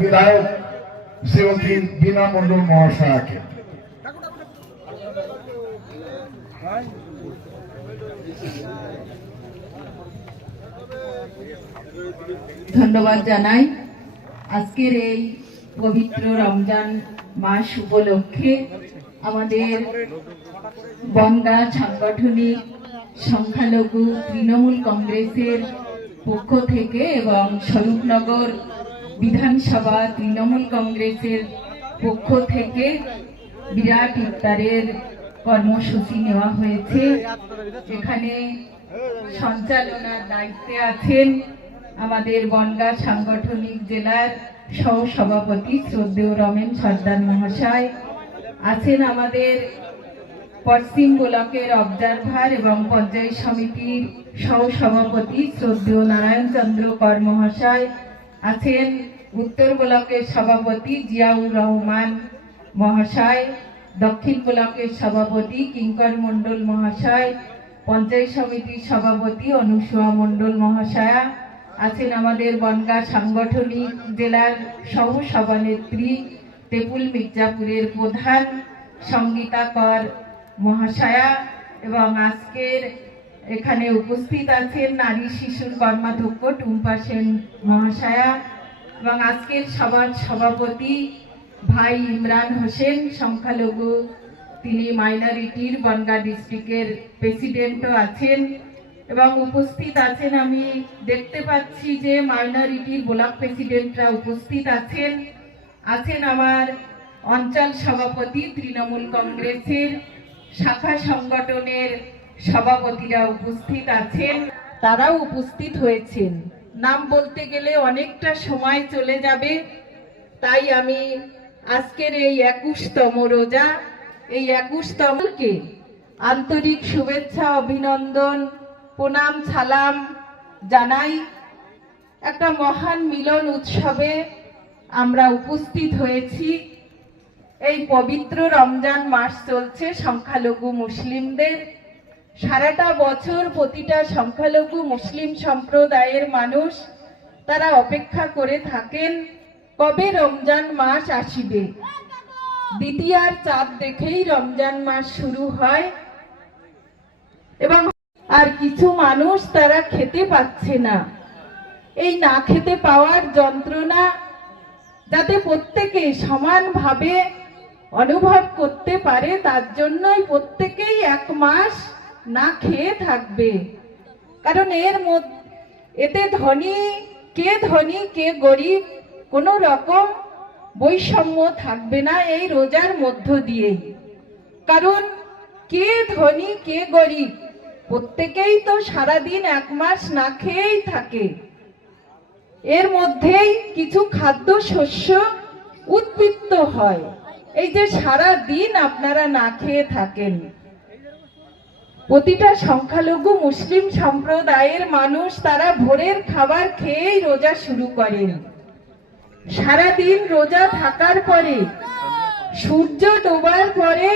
বিধায়ক শ্রীমতী বীণা মণ্ডল মহাশয়াকে। ধন্যবাদ জানাই। আজকের এই পবিত্র রমজান মাস উপলক্ষে আমাদের বনগাঁ সাংগঠনিক সংখ্যালঘু তৃণমূল কংগ্রেসের পক্ষ থেকে এবং স্বরূপনগর বিধানসভা তৃণমূল কংগ্রেসের পক্ষ থেকে বিরাট ইফতারের কর্মসূচি নেওয়া হয়েছে। এখানে সঞ্চালনার দায়িত্বে আছেন আমাদের বনগাঁ সাংগঠনিক জেলার সহ সভাপতি শ্রদ্ধেয় রমেন সর্দার মহাশয়, আছেন আমাদের পশ্চিম ব্লকের অবজারভার এবং পঞ্চায়েত সমিতির সহ সভাপতি শ্রদ্ধেয় নারায়ণ চন্দ্র কর মহাশয়, আছেন উত্তর ব্লকের সভাপতি জিয়াউর রহমান মহাশয়, দক্ষিণ ব্লকের সভাপতি কিঙ্কর মণ্ডল মহাশয়, পঞ্চায়েত সমিতির সভাপতি অনুসুয়া মণ্ডল মহাশয়া, আছেন আমাদের বনগাঁ সাংগঠনিক জেলার সহ সভানেত্রী তেপুল মির্জাপুরের প্রধান সঙ্গীতা কর মহাশয়া, এবং আজকের এখানে উপস্থিত আছেন নারী শিশুর কর্মাধ্যক্ষ টুম্পা সেন মহাশয়া, এবং আজকের সভার সভাপতি ভাই ইমরান হোসেন সংখ্যালঘু, তিনি মাইনরিটির বনগাঁ ডিস্ট্রিক্টের প্রেসিডেন্টও আছেন, এবং উপস্থিত আছেন আমি দেখতে পাচ্ছি যে মাইনরিটির ব্লক প্রেসিডেন্টরা উপস্থিত আছেন, আছেন আমার অঞ্চল সভাপতি তৃণমূল কংগ্রেসের শাখা সংগঠনের সভাপতিরা উপস্থিত আছেন, তারাও উপস্থিত হয়েছেন। নাম বলতে গেলে অনেকটা সময় চলে যাবে, তাই আমি আজকের এই 21তম রোজা, এই 21তমকে আন্তরিক শুভেচ্ছা, অভিনন্দন, প্রণাম, সালাম জানাই। একটা মহান মিলন উৎসবে আমরা উপস্থিত হয়েছি। এই পবিত্র রমজান মাস চলছে সংখ্যালঘু মুসলিমদের। সারাটা বছর প্রতিটা সংখ্যালঘু মুসলিম সম্প্রদায়ের মানুষ তারা অপেক্ষা করে থাকেন কবে রমজান মাস আসিবে। দ্বিতীয়ার চাঁদ দেখেই রমজান মাস শুরু হয়, এবং আর কিছু মানুষ তারা খেতে পাচ্ছে না। এই না খেতে পাওয়ার যন্ত্রণা যাতে প্রত্যেকে সমানভাবে অনুভব করতে পারে, তার জন্যই প্রত্যেকেই 1 মাস না খেয়ে থাকবে। কারণ এতে ধনী কে গরিব কোনো রকম বৈষম্য থাকবে না এই রোজার মধ্য দিয়েই। কারণ কে ধনী কে গরিব প্রত্যেকেই তো সারাদিন 1 মাস না খেয়েই থাকে। এর মধ্যেই কিছু খাদ্য শস্য উৎপন্ন হয়। এই যে সারা দিন আপনারা না খেয়ে থাকেন, প্রতিটা সংখ্যালঘু মুসলিম সম্প্রদায়ের মানুষ তারা ভোরের খাবার খেয়েই রোজা শুরু করেন। সারাদিন রোজা থাকার পরে সূর্য ডোবার পরে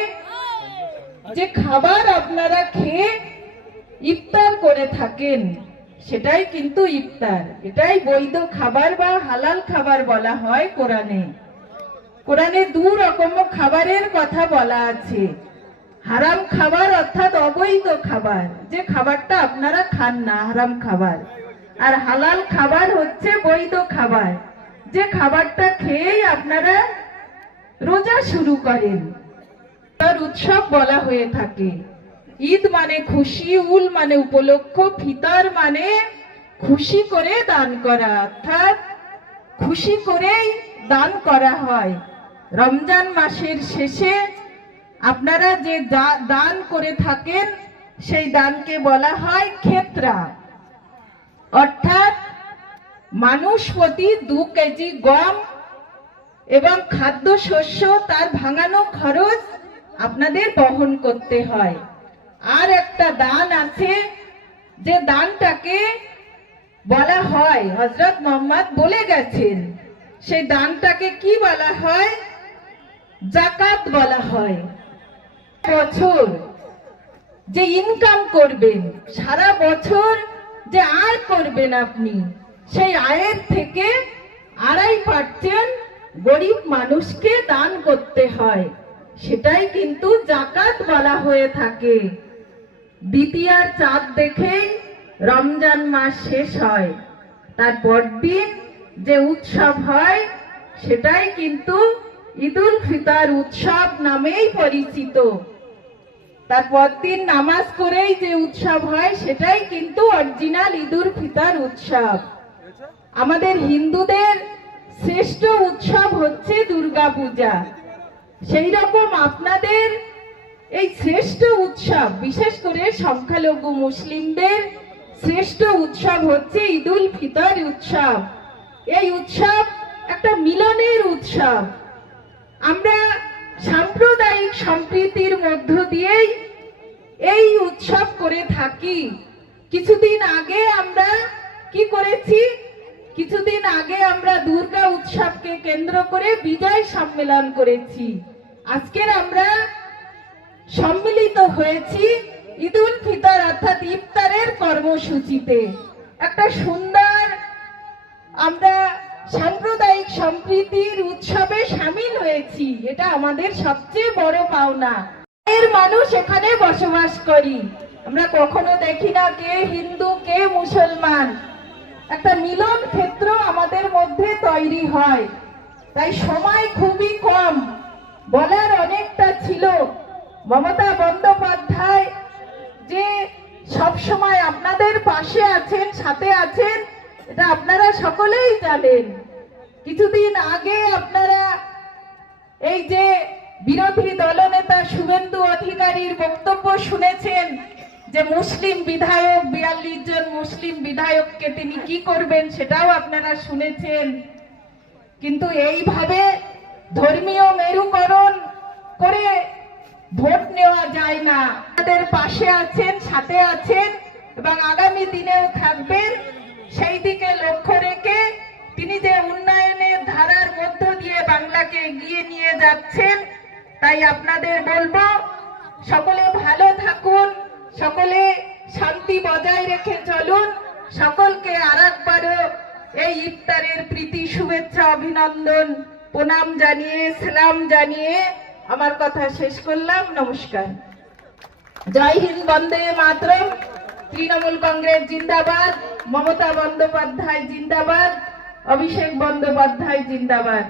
যে খাবার আপনারা খেয়ে ইফতার করে থাকেন সেটাই কিন্তু ইফতার। এটাই বৈধ খাবার বা হালাল খাবার বলা হয় কোরআনে। কোরআনে 2 রকম খাবারের কথা বলা আছে। হারাম খাবার অর্থাৎ অবৈধ খাবার, যে খাবারটা আপনারা খান না, হারাম খাবার। আর হালাল খাবার হচ্ছে বৈধ খাবার, যে খাবারটা খেয়েই আপনারা রোজা শুরু করেন। তার উৎসব বলা হয়ে থাকে। ঈদ মানে খুশি, উল মানে উপলক্ষ, ফিতর মানে খুশি করে দান করা, অর্থাৎ খুশি করেই দান করা হয়। রমজান মাসের শেষে আপনারা যে দান করে থাকেন সেই দানকে বলা হয় খেতরা, অর্থাৎ মানুষ প্রতি 2 কেজি গম এবং খাদ্য শস্য তার ভাঙানো খরচ আপনাদের বহন করতে হয়। আর একটা দান আছে, যে দানটাকে বলা হয়, হযরত মুহাম্মদ বলে গেছেন, সেই দানটাকে কি বলা হয়? যাকাত বলা হয়। বছর যে ইনকাম করবেন, সারা বছর যে আয় করবেন আপনি, সেই আয়ের থেকে 2.5% গরিব মানুষকে দান করতে হয়, সেটাই কিন্তু জাকাত বলা হয়ে থাকে। দ্বিতীয়ার চাঁদ দেখেই রমজান মাস শেষ হয়, তারপর দিন যে উৎসব হয় সেটাই কিন্তু ঈদুল ফিতর উৎসব নামেই পরিচিত। তারপর দিন নামাজ করেই যে উৎসব হয় সেটাই কিন্তু অরিজিনাল ঈদুল ফিতর উৎসব। আমাদের হিন্দুদের শ্রেষ্ঠ উৎসব হচ্ছে দুর্গা পূজা। সেই রকম আপনাদের এই শ্রেষ্ঠ উৎসব, বিশেষ করে সংখ্যালঘু মুসলিমদের শ্রেষ্ঠ উৎসব হচ্ছে ঈদুল ফিতর উৎসব। এই উৎসব একটা মিলনের উৎসব। আমরা সাম্প্রদায়িক সম্প্রীতির মধ্য দিয়েই এই উৎসব করে থাকি। কিছুদিন আগে আমরা কি করেছি? কিছুদিন আগে আমরা দুর্গা উৎসবকে কেন্দ্র করে বিজয় সম্মেলন করেছি। আজকের আমরা সম্মিলিত হয়েছি ঈদুল ফিতর অর্থাৎ ইফতারের কর্মসূচিতে। একটা সুন্দর আমরা সাম্প্রদায়িক সম্প্রীতির উৎসবে সামিল হয়েছি, এটা আমাদের সবচেয়ে বড় পাওনা। এর মানুষ এখানে বসবাস করি, আমরা কখনো দেখি না কে হিন্দু কে মুসলমান। একটা মিলন ক্ষেত্র আমাদের মধ্যে তৈরি হয়। তাই সময় খুবই কম, বলার অনেকটা ছিল। মমতা বন্দ্যোপাধ্যায় যে সব সময় আপনাদের পাশে আছেন, সাথে আছেন, এটা আপনারা সকলেই জানেন। কিছুদিন আগে আপনারা এই যে বিরোধী দলনেতা শুভেন্দু অধিকারীর বক্তব্য শুনেছেন যে মুসলিম বিধায়ক 42 জন মুসলিম বিধায়ককে তিনি কি করবেন সেটাও আপনারা শুনেছেন। কিন্তু এইভাবে ধর্মীয় মেরুকরণ করে ভোট নেওয়া যায় না। আমাদের পাশে আছেন, সাথে আছেন এবং আগামী দিনেও থাকবেন, সেই দিকে লক্ষ্য রেখে তিনি যে উন্নয়নের ধারার মধ্য দিয়ে বাংলাকে এগিয়ে নিয়ে যাচ্ছেন, তাই আপনাদের বলবো সকলে ভালো থাকুন, সকলে শান্তি বজায় রেখে চলুন। সকলকে আরেকবারও এই ইফতারের প্রীতি শুভেচ্ছা অভিনন্দন প্রণাম জানিয়ে সালাম জানিয়ে আমার কথা শেষ করলাম। নমস্কার। জয় হিন্দ, বন্দে মাতরম। তৃণমূল কংগ্রেস জিন্দাবাদ, মমতা বন্দ্যোপাধ্যায় জিন্দাবাদ, অভিষেক বন্দ্যোপাধ্যায় জিন্দাবাদ।